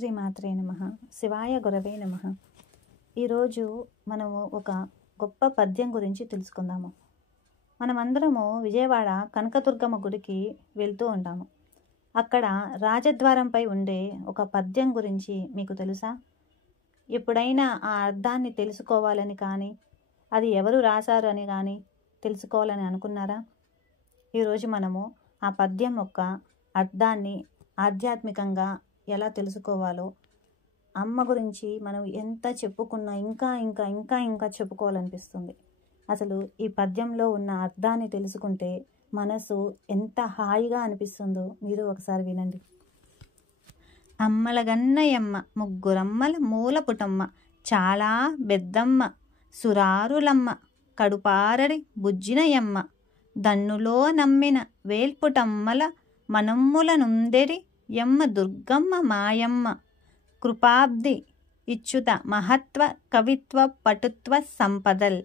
శ్రీమాత్రే నమః. శివాయ గురవే నమః. ఈరోజు మనము ఒక గొప్ప పద్యం గురించి తెలుసుకుందాము. మనమందరము విజయవాడ కనకదుర్గమ్మ గుడికి వెళ్తూ ఉంటాము. అక్కడ రాజద్వారంపై ఉండే ఒక పద్యం గురించి మీకు తెలుసా? ఎప్పుడైనా ఆ అర్థాన్ని తెలుసుకోవాలని కానీ, అది ఎవరు రాశారు అని కానీ తెలుసుకోవాలని అనుకున్నారా? ఈరోజు మనము ఆ పద్యం యొక్క అర్థాన్ని ఆధ్యాత్మికంగా ఎలా తెలుసుకోవాలో, అమ్మ గురించి మనం ఎంత చెప్పుకున్నా ఇంకా చెప్పుకోవాలనిపిస్తుంది. అసలు ఈ పద్యంలో ఉన్న అర్థాన్ని తెలుసుకుంటే మనసు ఎంత హాయిగా అనిపిస్తుందో మీరు ఒకసారి వినండి. అమ్మల గన్నయమ్మ ముగ్గురమ్మల మూలపుటమ్మ చాలా బెద్దమ్మ సురారులమ్మ కడుపారడి బుజ్జినయమ్మ దన్నులో నమ్మిన వేల్పుటమ్మల మనమ్ముల నుందెడి యమ్మ దుర్గమ్మ మాయమ్మ కృపాబ్ది ఇచ్చుత మహత్వ కవిత్వ పటుత్వ సంపదల్.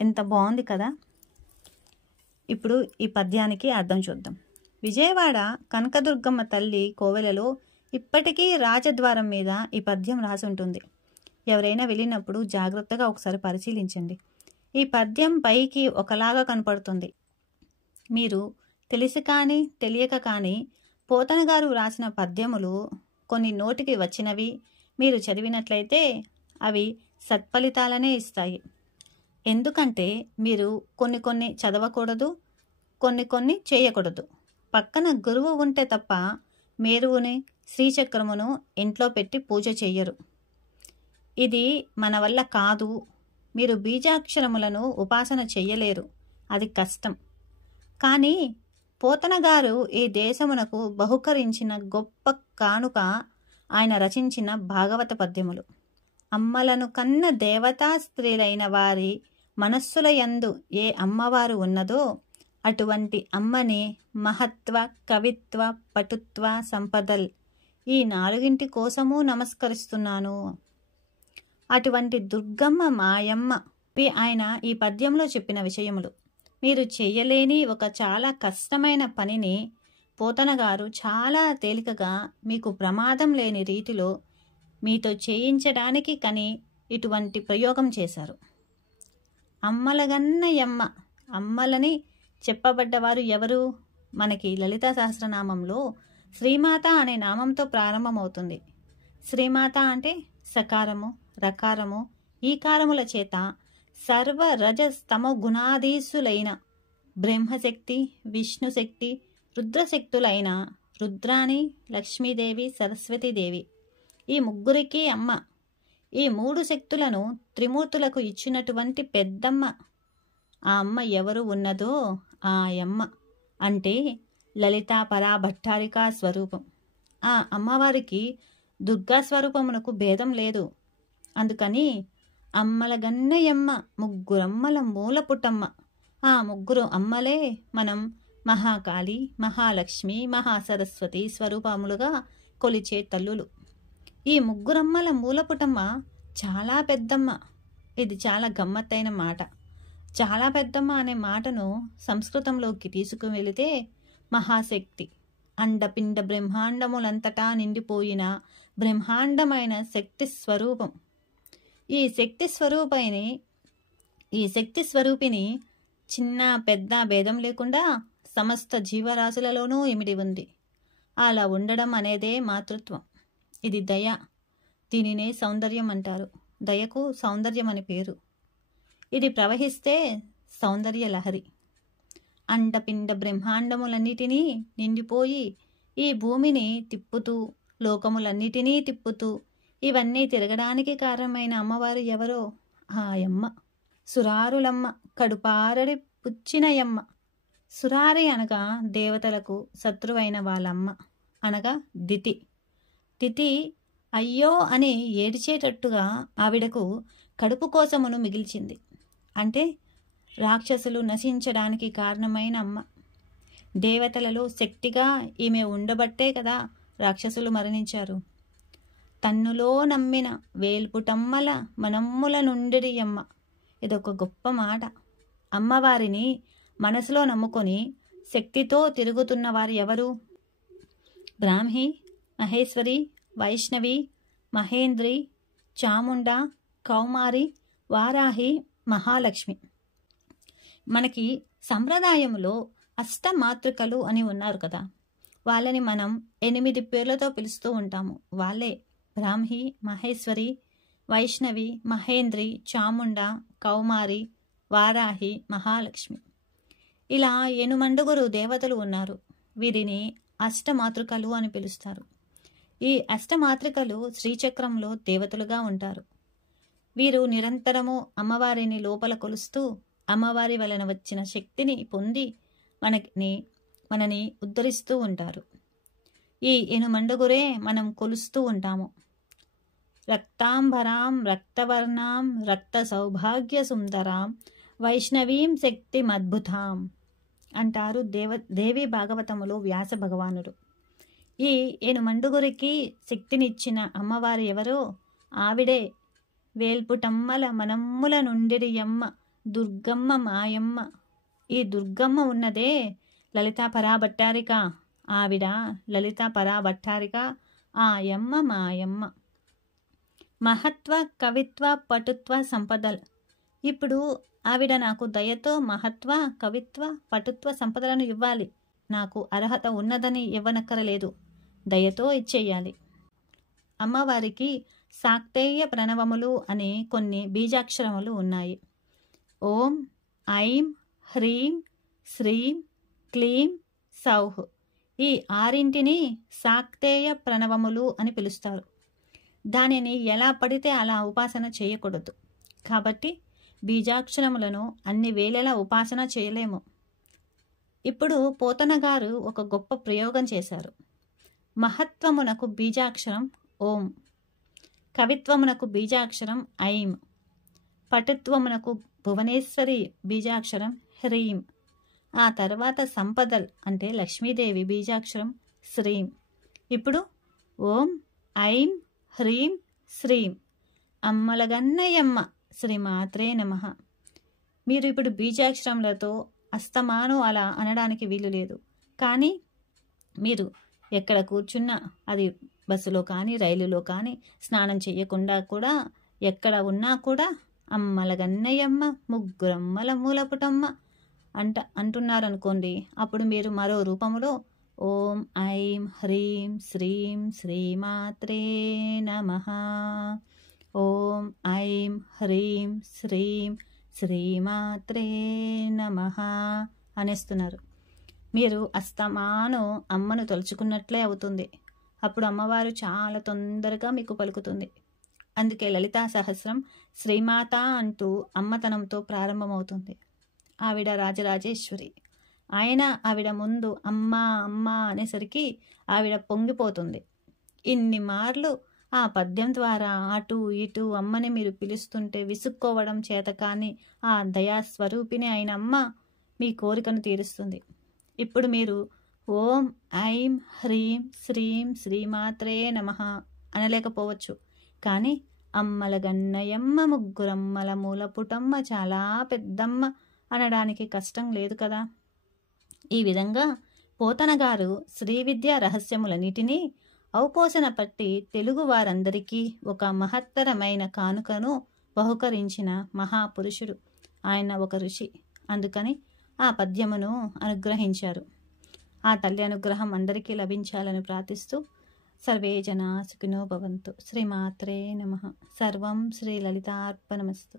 ఎంత బాగుంది కదా. ఇప్పుడు ఈ పద్యానికి అర్థం చూద్దాం. విజయవాడ కనకదుర్గమ్మ తల్లి కోవెలలో ఇప్పటికీ రాజద్వారం మీద ఈ పద్యం రాసి ఉంటుంది. ఎవరైనా వెళ్ళినప్పుడు జాగ్రత్తగా ఒకసారి పరిశీలించండి. ఈ పద్యం పైకి ఒకలాగా కనపడుతుంది. మీరు తెలిసి కానీ తెలియక కానీ పోతన గారు రాసిన పద్యములు కొన్ని నోటికి వచ్చినవి మీరు చదివినట్లయితే అవి సత్ఫలితాలనే ఇస్తాయి. ఎందుకంటే మీరు కొన్ని చదవకూడదు, కొన్ని చేయకూడదు. పక్కన గురువు ఉంటే తప్ప మేరువుని శ్రీచక్రమును ఇంట్లో పెట్టి పూజ చెయ్యరు. ఇది మన వల్ల కాదు, మీరు బీజాక్షరములను ఉపాసన చెయ్యలేరు, అది కష్టం. కానీ పోతన గారు ఈ దేశమునకు బహుకరించిన గొప్ప కానుక ఆయన రచించిన భాగవత పద్యములు. అమ్మలను కన్న దేవతా స్త్రీలైన వారి మనస్సుల యందు ఏ అమ్మవారు ఉన్నదో అటువంటి అమ్మని మహత్వ కవిత్వ పటుత్వ సంపదల్ ఈ నాలుగింటి కోసము నమస్కరిస్తున్నాను. అటువంటి దుర్గమ్మ మాయమ్మ ఆయన ఈ పద్యంలో చెప్పిన విషయములు. మీరు చెయ్యలేని ఒక చాలా కష్టమైన పనిని పోతన గారు చాలా తేలికగా మీకు ప్రమాదం లేని రీతిలో మీతో చేయించడానికి కని ఇటువంటి ప్రయోగం చేశారు. అమ్మలగన్నయమ్మ, అమ్మలని చెప్పబడ్డవారు ఎవరు? మనకి లలితా సహస్రనామంలో శ్రీమాత అనే నామంతో ప్రారంభమవుతుంది. శ్రీమాత అంటే సకారము, రకారము, ఈకారముల చేత సర్వ రజస్తమ గుణాధీసులైన బ్రహ్మశక్తి, విష్ణుశక్తి, రుద్రశక్తులైన రుద్రాణి, లక్ష్మీదేవి, సరస్వతీదేవి ఈ ముగ్గురికి అమ్మ. ఈ మూడు శక్తులను త్రిమూర్తులకు ఇచ్చినటువంటి పెద్దమ్మ. ఆ అమ్మ ఎవరు ఉన్నదో ఆ అమ్మ అంటే లలితా పరాభట్టారికా స్వరూపం. ఆ అమ్మవారికి దుర్గా స్వరూపమునకు భేదం లేదు. అందుకని అమ్మల గన్నయమ్మ ముగ్గురమ్మల మూలపుటమ్మ. ఆ ముగ్గురు అమ్మలే మనం మహాకాళి, మహాలక్ష్మి, మహాసరస్వతి స్వరూపములుగా కొలిచే తల్లులు. ఈ ముగ్గురమ్మల మూలపుటమ్మ చాలా పెద్దమ్మ. ఇది చాలా గమ్మత్తైన మాట. చాలా పెద్దమ్మ అనే మాటను సంస్కృతంలోకి తీసుకువెళితే మహాశక్తి, అండపిండ బ్రహ్మాండములంతటా నిండిపోయిన బ్రహ్మాండమైన శక్తి స్వరూపం. ఈ శక్తి స్వరూపిణి చిన్న పెద్ద భేదం లేకుండా సమస్త జీవరాశులలోనూ ఇమిడి ఉంది. అలా ఉండడం అనేదే మాతృత్వం. ఇది దయ. దీనినే సౌందర్యం అంటారు. దయకు సౌందర్యం అని పేరు. ఇది ప్రవహిస్తే సౌందర్య లహరి. అండపిండ బ్రహ్మాండములన్నిటినీ నిండిపోయి ఈ భూమిని తిప్పుతూ, లోకములన్నిటినీ తిప్పుతూ, ఇవన్నీ తిరగడానికి కారణమైన అమ్మవారు ఎవరో ఆ అమ్మ. సురారులమ్మ, కడుపారడి పుచ్చినయమ్మ. సురారి అనగా దేవతలకు శత్రువైన వాళ్ళమ్మ, అనగా దితి. తితి అయ్యో అని ఏడిచేటట్టుగా ఆవిడకు కడుపు కోసమును మిగిల్చింది. అంటే రాక్షసులు నశించడానికి కారణమైన అమ్మ. దేవతలలో శక్తిగా ఈమె ఉండబట్టే కదా రాక్షసులు మరణించారు. తన్నులో నమ్మిన వేల్పుటమ్మల మనమ్ముల నుండియమ్మ. ఇదొక గొప్ప మాట. అమ్మవారిని మనసులో నమ్ముకొని శక్తితో తిరుగుతున్న వారు ఎవరు? బ్రాహ్మి, మహేశ్వరి, వైష్ణవి, మహేంద్రి, చాముండ, కౌమారి, వారాహి, మహాలక్ష్మి. మనకి సంప్రదాయంలో అష్టమాతృకలు అని ఉన్నారు కదా, వాళ్ళని మనం 8 పేర్లతో పిలుస్తూ ఉంటాము. వాళ్ళే బ్రాహ్మి, మహేశ్వరి, వైష్ణవి, మహేంద్రి, చాముండ, కౌమారి, వారాహి, మహాలక్ష్మి. ఇలా 8 దేవతలు ఉన్నారు. వీరిని అష్టమాతృకలు అని పిలుస్తారు. ఈ అష్టమాతృకలు శ్రీచక్రంలో దేవతలుగా ఉంటారు. వీరు నిరంతరము అమ్మవారిని లోపల కొలుస్తూ అమ్మవారి వలన వచ్చిన శక్తిని పొంది మనని ఉద్ధరిస్తూ ఉంటారు. ఈ 8 మనం కొలుస్తూ ఉంటాము. రక్తాంబరాం రక్తవర్ణాం రక్త సౌభాగ్య సుందరాం వైష్ణవీం శక్తిమద్భుతాం అంటారు దేవి భాగవతములో వ్యాస భగవానుడు. ఈ 8 శక్తినిచ్చిన అమ్మవారు ఎవరో ఆవిడే వేల్పుటమ్మల మనమ్ముల నుండిరియమ్మ దుర్గమ్మ మాయమ్మ. ఈ దుర్గమ్మ ఉన్నదే లలితా పరాభట్టారిక. ఆవిడ లలితా పరాభట్టారిక, ఆయమ్మ మాయమ్మ. మహత్వ, కవిత్వ, పటుత్వ సంపదలు. ఇప్పుడు ఆవిడ నాకు దయతో మహత్వ, కవిత్వ, పటుత్వ సంపదలను ఇవ్వాలి. నాకు అర్హత ఉన్నదని ఇవ్వనక్కరలేదు, దయతో ఇచ్చేయాలి. అమ్మవారికి శాక్తేయ ప్రణవములు అనే కొన్ని బీజాక్షరములు ఉన్నాయి. ఓం, ఐం, హ్రీం, శ్రీం, క్లీం, సౌహ్. ఈ 6 శాక్తేయ ప్రణవములు అని పిలుస్తారు. దానిని ఎలా పడితే అలా ఉపాసన చేయకూడదు. కాబట్టి బీజాక్షరములను అన్ని వేళలా ఉపాసన చేయలేము. ఇప్పుడు పోతన గారు ఒక గొప్ప ప్రయోగం చేశారు. మహత్వమునకు బీజాక్షరం ఓం, కవిత్వమునకు బీజాక్షరం ఐం, పటుత్వమునకు భువనేశ్వరి బీజాక్షరం హ్రీం, ఆ తర్వాత సంపదల్ అంటే లక్ష్మీదేవి బీజాక్షరం శ్రీం. ఇప్పుడు ఓం, ఐం, హ్రీం, శ్రీం. అమ్మలగన్నయమ్మ శ్రీమాత్రే నమః. మీరు ఇప్పుడు బీజాక్షరములతో అస్తమాను అలా అనడానికి వీలు లేదు. కానీ మీరు ఎక్కడ కూర్చున్నా, అది బస్సులో కానీ రైలులో కానీ, స్నానం చేయకుండా కూడా ఎక్కడ ఉన్నా కూడా అమ్మలగన్నయమ్మ ముగ్గురమ్మల మూలపుటమ్మ అంటున్నారనుకోండి. అప్పుడు మీరు మరో రూపములో ఓం, ఐం, హ్రీం, శ్రీం, శ్రీమాత్రే నమః, ఓం, ఐం, హ్రీం, శ్రీం, శ్రీమాత్రే నమః అనేస్తున్నారు. మీరు అస్తమాను అమ్మను తలుచుకున్నట్లే అవుతుంది. అప్పుడు అమ్మవారు చాలా తొందరగా మీకు పలుకుతుంది. అందుకే లలితా సహస్రం శ్రీమాత అంటూ అమ్మతనంతో ప్రారంభమవుతుంది. ఆవిడ రాజరాజేశ్వరి. ఆవిడ ముందు అమ్మ అమ్మ అనేసరికి ఆవిడ పొంగిపోతుంది. ఇన్ని మార్లు ఆ పద్యం ద్వారా అటు ఇటు అమ్మని మీరు పిలుస్తుంటే విసుక్కోవడం చేత కానీ ఆ దయాస్వరూపిణి అయిన అమ్మ మీ కోరికను తీరుస్తుంది. ఇప్పుడు మీరు ఓం, ఐం, హ్రీం, శ్రీం, శ్రీమాత్రే నమః అనలేకపోవచ్చు. కానీ అమ్మలగన్నయమ్మ ముగ్గురమ్మల మూలపుటమ్మ చాలా పెద్దమ్మ అనడానికి కష్టం లేదు కదా. ఈ విధంగా పోతన గారు శ్రీ విద్యా రహస్యములన్నిటినీ ఔపోసన పట్టి తెలుగు వారందరికీ ఒక మహత్తరమైన కానుకను బహుకరించిన మహాపురుషుడు. ఆయన ఒక ఋషి. అందుకని ఆ పద్యమును అనుగ్రహించారు. ఆ తల్లి అనుగ్రహం అందరికీ లభించాలని ప్రార్థిస్తూ సర్వే జనా సుఖినో భవంతు. శ్రీమాత్రే నమః. సర్వం శ్రీ లలితార్పణమస్తు.